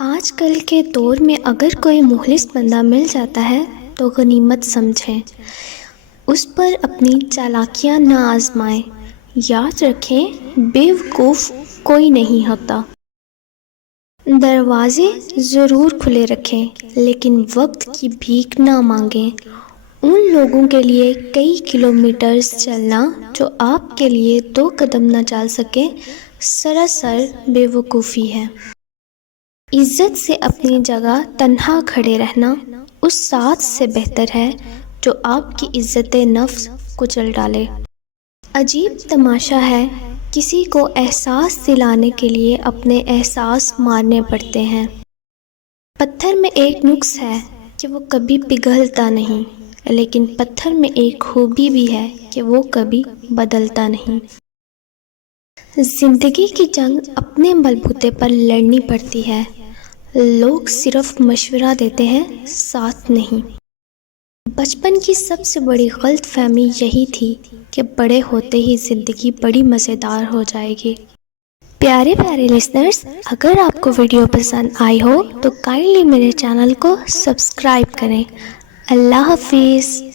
آج کل کے دور میں اگر کوئی مخلص بندہ مل جاتا ہے تو غنیمت سمجھیں، اس پر اپنی چالاکیاں نہ آزمائیں۔ یاد رکھیں، بے وقوف کوئی نہیں ہوتا۔ دروازے ضرور کھلے رکھیں لیکن وقت کی بھیک نہ مانگیں۔ ان لوگوں کے لیے کئی کلومیٹرز چلنا جو آپ کے لیے 2 قدم نہ چل سکیں، سراسر بے وقوفی ہے۔ عزت سے اپنی جگہ تنہا کھڑے رہنا اس ساتھ سے بہتر ہے جو آپ کی عزت نفس کچل ڈالے۔ عجیب تماشا ہے، کسی کو احساس دلانے کے لیے اپنے احساس مارنے پڑتے ہیں۔ پتھر میں ایک نقص ہے کہ وہ کبھی پگھلتا نہیں، لیکن پتھر میں ایک خوبی بھی ہے کہ وہ کبھی بدلتا نہیں۔ زندگی کی جنگ اپنے بلبوتے پر لڑنی پڑتی ہے۔ لوگ صرف مشورہ دیتے ہیں، ساتھ نہیں۔ بچپن کی سب سے بڑی غلط فہمی یہی تھی کہ بڑے ہوتے ہی زندگی بڑی مزیدار ہو جائے گی۔ پیارے لسنرز، اگر آپ کو ویڈیو پسند آئی ہو تو کائنڈلی میرے چینل کو سبسکرائب کریں۔ اللہ حافظ۔